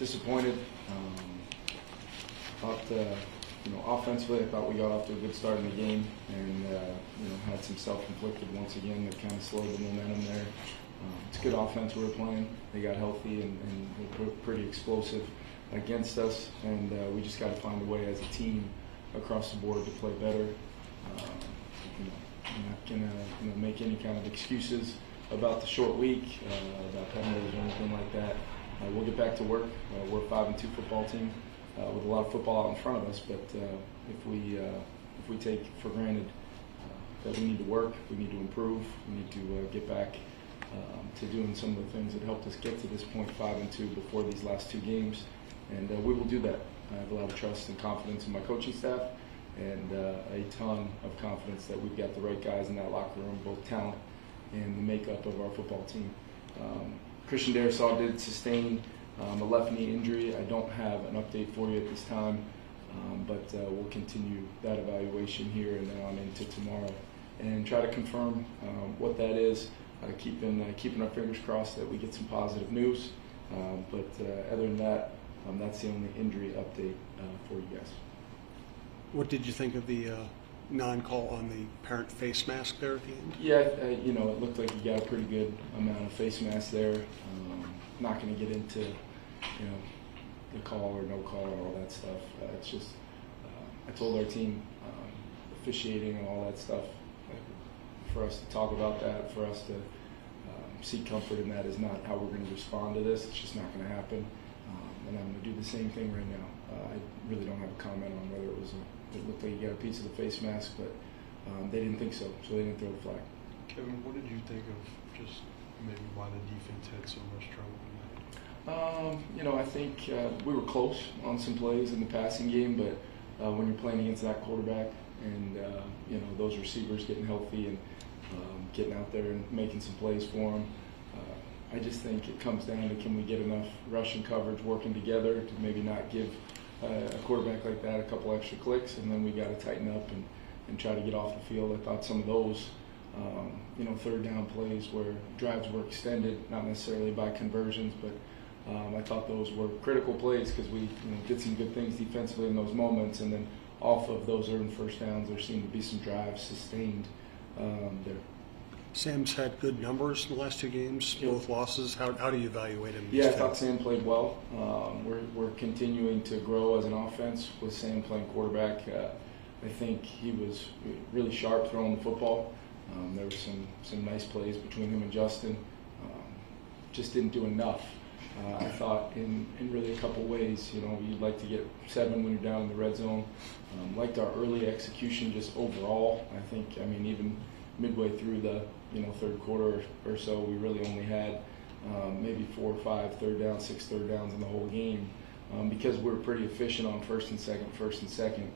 disappointed. Thought, offensively, I thought we got off to a good start in the game, and had some self-inflicted once again that kind of slowed the momentum there. It's good offense we were playing. They got healthy and were pretty explosive against us, and we just got to find a way as a team across the board to play better. I'm not gonna make any kind of excuses about the short week, about penalties or anything like that. We'll get back to work. We're a 5-2 football team with a lot of football out in front of us, but if we take for granted that we need to work, we need to improve, we need to get back to doing some of the things that helped us get to this point, 5-2, before these last 2 games, and we will do that. I have a lot of trust and confidence in my coaching staff, and a ton of confidence that we've got the right guys in that locker room, both talent and the makeup of our football team. Christian Darrisaw did sustain a left knee injury. I don't have an update for you at this time, but we'll continue that evaluation here and then on into tomorrow and try to confirm what that is. Keeping our fingers crossed that we get some positive news. But other than that, that's the only injury update for you guys. What did you think of the non-call on the parent face mask there at the end? Yeah, it looked like you got a pretty good amount of face masks there. Not going to get into, the call or no call or all that stuff. It's just, I told our team, officiating and all that stuff, for us to talk about that, for us to seek comfort in that is not how we're going to respond to this. It's just not going to happen. And I'm going to do the same thing right now. I really don't have a comment on whether it looked like you got a piece of the face mask, but they didn't think so they didn't throw the flag. Kevin, what did you think of just maybe why the defense had so much trouble tonight? I think we were close on some plays in the passing game, but when you're playing against that quarterback and those receivers getting healthy and getting out there and making some plays for them, I just think it comes down to, can we get enough rushing coverage working together to maybe not give a quarterback like that a couple extra clicks, and then we got to tighten up and try to get off the field. I thought some of those, third down plays where drives were extended, not necessarily by conversions, but I thought those were critical plays because we did some good things defensively in those moments, and then off of those earned first downs, there seemed to be some drives sustained there. Sam's had good numbers in the last 2 games, both losses. How do you evaluate him? Yeah, I thought Sam played well. We're continuing to grow as an offense with Sam playing quarterback. I think he was really sharp throwing the football. There were some nice plays between him and Justin. Just didn't do enough. I thought in really a couple ways. You'd like to get 7 when you're down in the red zone. Liked our early execution just overall. Even midway through the third quarter or so, we really only had maybe 4 or 5 third downs, 6 third downs in the whole game, because we're pretty efficient on first and second.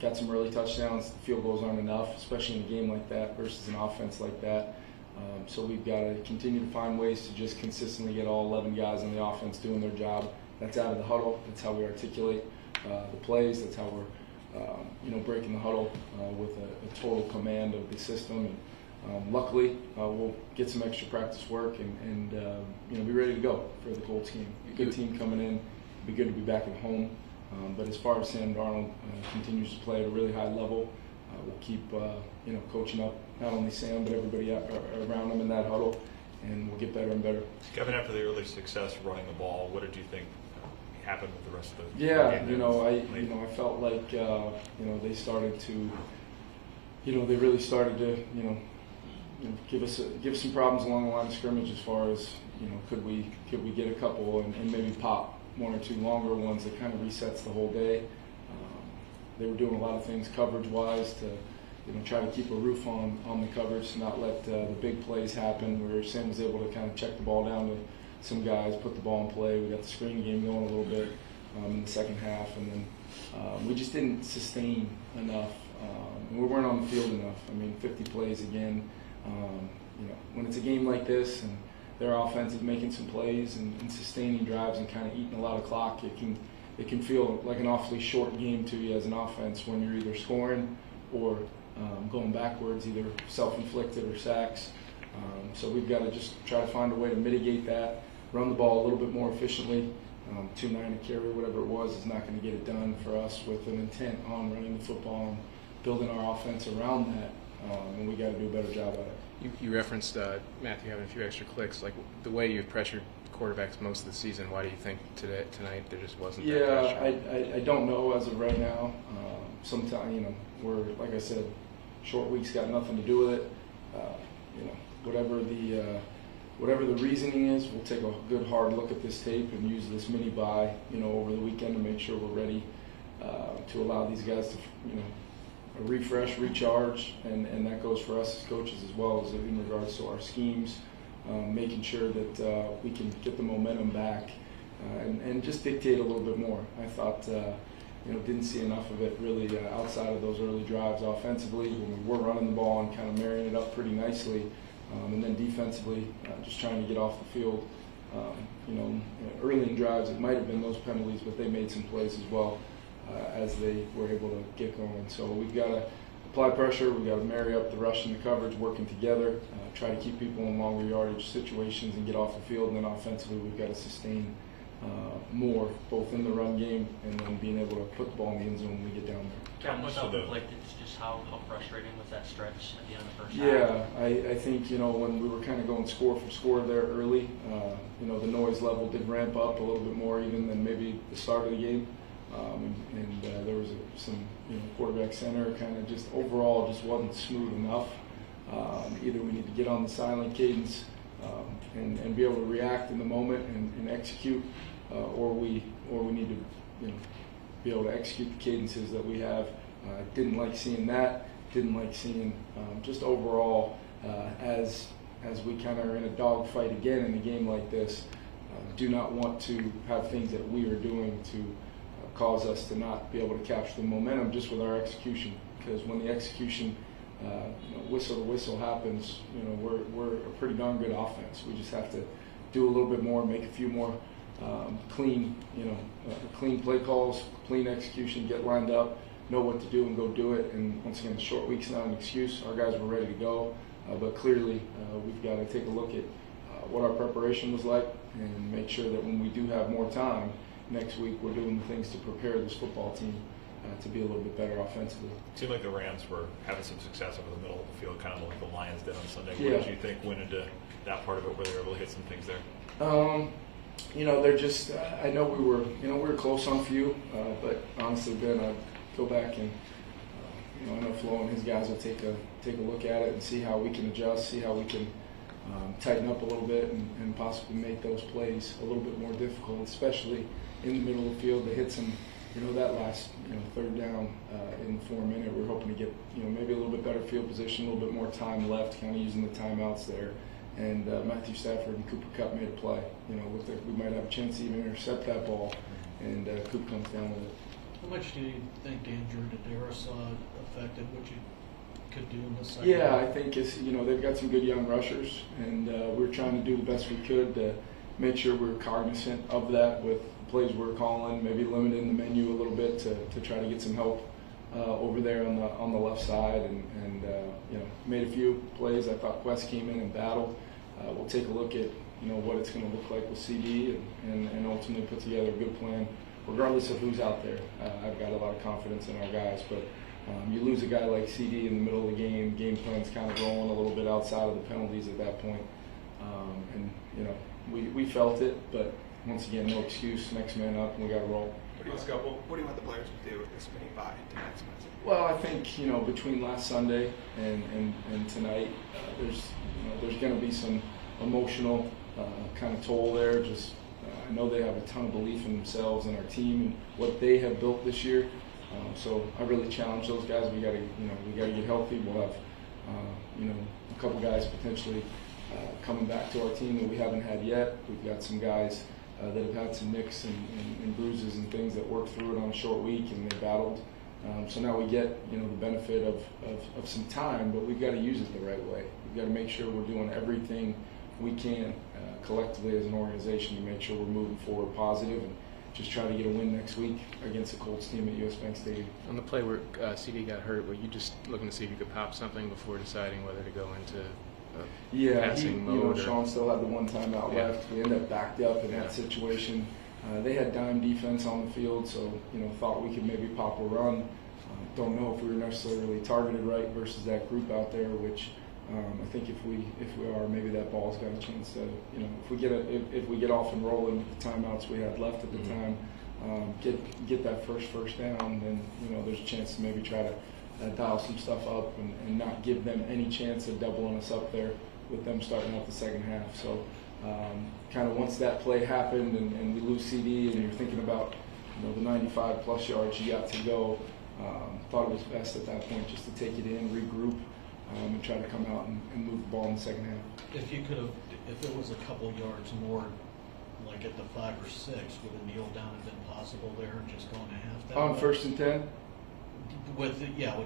Got some early touchdowns. The field goals aren't enough, especially in a game like that versus an offense like that. So we've got to continue to find ways to just consistently get all 11 guys on the offense doing their job. That's out of the huddle. That's how we articulate the plays. That's how we're breaking the huddle with a total command of the system. And luckily, we'll get some extra practice work and be ready to go for the Colts game. A good team coming in. It'll be good to be back at home. But as far as Sam Darnold continues to play at a really high level, we'll keep coaching up not only Sam but everybody around him in that huddle, and we'll get better and better. Kevin, after the early success running the ball, what did you think happened with the rest of the game? I felt like they started to they really started to give us some problems along the line of scrimmage as far as could we get a couple and maybe pop 1 or 2 longer ones that kind of resets the whole day. They were doing a lot of things coverage-wise to try to keep a roof on the coverage, to not let the big plays happen, where Sam was able to kind of check the ball down to some guys, put the ball in play. We got the screen game going a little bit in the second half, and then we just didn't sustain enough. We weren't on the field enough. 50 plays again. When it's a game like this and their offense is making some plays and sustaining drives and kind of eating a lot of clock, it can feel like an awfully short game to you as an offense when you're either scoring or going backwards, either self-inflicted or sacks. So we've got to just try to find a way to mitigate that, run the ball a little bit more efficiently, 2.9 a carry, whatever it was, is not going to get it done for us with an intent on running the football and building our offense around that, and we got to do a better job at it. You referenced Matthew having a few extra clicks. Like the way you've pressured quarterbacks most of the season, why do you think tonight there just wasn't that pressure? I don't know as of right now. Sometimes, you know, we're, like I said, short weeks got nothing to do with it. You know, whatever the reasoning is, we'll take a good hard look at this tape and use this mini bye, you know, over the weekend to make sure we're ready to allow these guys to, you know, refresh, recharge, and that goes for us as coaches as well as in regards to our schemes, making sure that we can get the momentum back and just dictate a little bit more. I thought, you know, didn't see enough of it really outside of those early drives offensively when we were running the ball and kind of marrying it up pretty nicely, and then defensively just trying to get off the field. You know, early in drives it might have been those penalties, but they made some plays as well. As they were able to get going. So we've got to apply pressure, we've got to marry up the rush and the coverage, working together, try to keep people in longer yardage situations and get off the field, and then offensively we've got to sustain more, both in the run game and then being able to put the ball in the end zone when we get down there. Without deflected, just how frustrating was that stretch at the end of the first half? Yeah, I think, you know, when we were kind of going score for score there early, you know, the noise level did ramp up a little bit more even than maybe the start of the game. And there was some, you know, quarterback center kind of just overall just wasn't smooth enough. Either we need to get on the silent cadence and be able to react in the moment and execute, or we need to, you know, be able to execute the cadences that we have. Didn't like seeing that. Didn't like seeing just overall as we kind of are in a dogfight again in a game like this. Do not want to have things that we are doing to cause us to not be able to capture the momentum just with our execution, because when the execution, you know, whistle to whistle happens, you know, we're a pretty darn good offense. We just have to do a little bit more, make a few more clean, you know, clean play calls, clean execution, get lined up, know what to do and go do it. And once again, the short week's not an excuse. Our guys were ready to go, but clearly we've got to take a look at what our preparation was like and make sure that when we do have more time next week, we're doing the things to prepare this football team to be a little bit better offensively. It seemed like the Rams were having some success over the middle of the field, kind of like the Lions did on Sunday. Yeah. What did you think went into that part of it, where they were able to hit some things there? You know, they're just, I know we were close on a few, but honestly, Ben, I'd go back and, you know, I know Flo and his guys will take a look at it and see how we can adjust, see how we can tighten up a little bit and possibly make those plays a little bit more difficult, especially in the middle of the field. They hit some, you know, that last, you know, third down in the 4 minute. We're hoping to get, you know, maybe a little bit better field position, a little bit more time left, kind of using the timeouts there. And Matthew Stafford and Cooper Kupp made a play. You know, we might have a chance to even intercept that ball, and Coop comes down with it. How much do you think Andrew Dadaris affected what you could do in the second? Yeah, I think it's, you know, they've got some good young rushers, and we're trying to do the best we could to make sure we're cognizant of that with plays we're calling, maybe limiting the menu a little bit to try to get some help over there on the left side, and you know, made a few plays. I thought Quest came in and battled. We'll take a look at, you know, what it's going to look like with CD and ultimately put together a good plan, regardless of who's out there. I've got a lot of confidence in our guys, but you lose a guy like CD in the middle of the game plan's kind of rolling a little bit outside of the penalties at that point. And you know, we felt it, but once again, no excuse. Next man up, and we got to roll. What do you want the players to do with this mini bye to maximize it? Well, I think, you know, between last Sunday and tonight, there's going to be some emotional kind of toll there. Just I know they have a ton of belief in themselves and our team and what they have built this year. So I really challenge those guys. We got to get healthy. We'll have you know, a couple guys potentially coming back to our team that we haven't had yet. We've got some guys that have had some nicks and bruises and things that worked through it on a short week, and they battled. So now we get, you know, the benefit of some time, but we've got to use it the right way. We've got to make sure we're doing everything we can collectively as an organization to make sure we're moving forward positive and just try to get a win next week against the Colts team at US Bank Stadium. On the play where CD got hurt, were you just looking to see if you could pop something before deciding whether to go into passing mode? Sean still had the one timeout left. We ended up backed up in that situation. They had dime defense on the field, so thought we could maybe pop a run. Don't know if we were necessarily targeted right versus that group out there, which I think if we are, maybe that ball's got a chance to if we get off and rolling with the timeouts we had left at the time, get that first down, then there's a chance to maybe try to dial some stuff up and not give them any chance of doubling us up there with them starting out the second half. So kind of once that play happened and we lose CD and you're thinking about the 95 plus yards you got to go, thought it was best at that point just to take it in, regroup, and try to come out and move the ball in the second half. If you could have, if it was a couple yards more, like at the 5 or 6, would a kneel down have been possible there, just going to half that? On 1st and 10? With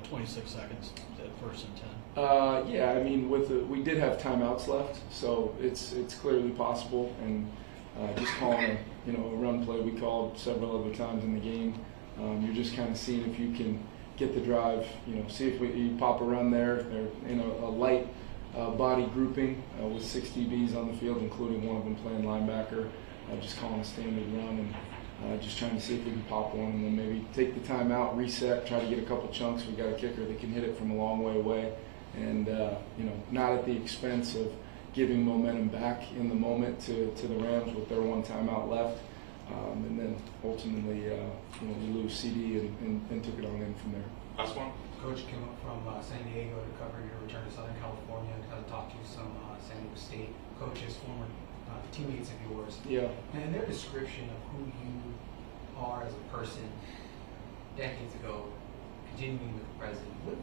26 seconds at 1st and 10. Yeah, I mean, we did have timeouts left, so it's clearly possible. And just calling a run play we called several other times in the game. You're just kind of seeing if you can get the drive. See if you pop a run there. They're in a light body grouping with 6 DBs on the field, including one of them playing linebacker. Just calling a standard run and just trying to see if we can pop one, and then maybe take the timeout, reset, try to get a couple chunks. We got a kicker that can hit it from a long way away. And not at the expense of giving momentum back in the moment to the Rams with their one timeout left, and then ultimately we lose CD and took it on in from there. Last one. Coach came up from San Diego to cover your return to Southern California and kind of talk to some San Diego State coaches, former teammates of yours. Yeah. And their description of who you are as a person decades ago, continuing with the present, what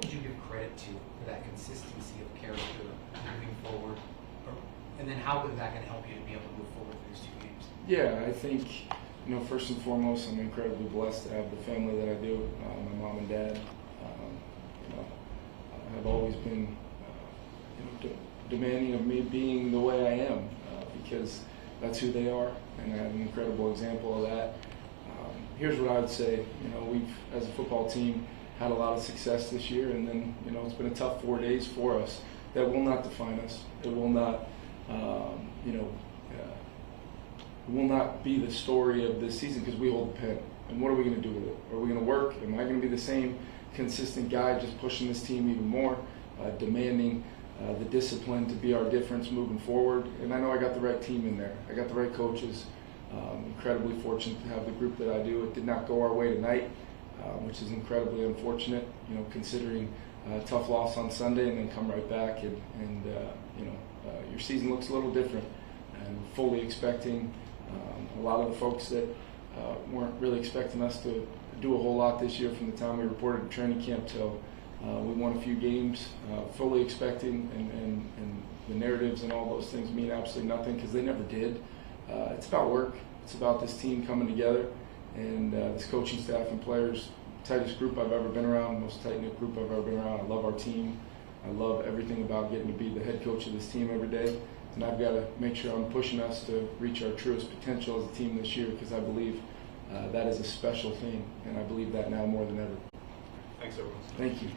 would you give credit to for that consistency of character moving forward? And then how is that going to help you to be able to move forward through these 2 games? Yeah, I think, first and foremost, I'm incredibly blessed to have the family that I do. My mom and dad have always been demanding of me being the way I am because that's who they are, and I have an incredible example of that. Here's what I would say. We've, as a football team, had a lot of success this year, and then it's been a tough 4 days for us. That will not define us. It will not, it will not be the story of this season because we hold the pen. And what are we going to do with it? Are we going to work? Am I going to be the same consistent guy, just pushing this team even more, demanding the discipline to be our difference moving forward? And I know I got the right team in there. I got the right coaches. Incredibly fortunate to have the group that I do. It did not go our way tonight, which is incredibly unfortunate, considering a tough loss on Sunday and then come right back and your season looks a little different. And fully expecting a lot of the folks that weren't really expecting us to do a whole lot this year from the time we reported to training camp till we won a few games, fully expecting, and the narratives and all those things mean absolutely nothing because they never did. It's about work. It's about this team coming together and this coaching staff and players. Tightest group I've ever been around, most tight-knit group I've ever been around. I love our team. I love everything about getting to be the head coach of this team every day. And I've got to make sure I'm pushing us to reach our truest potential as a team this year because I believe that is a special thing, and I believe that now more than ever. Thanks, everyone. Thank you.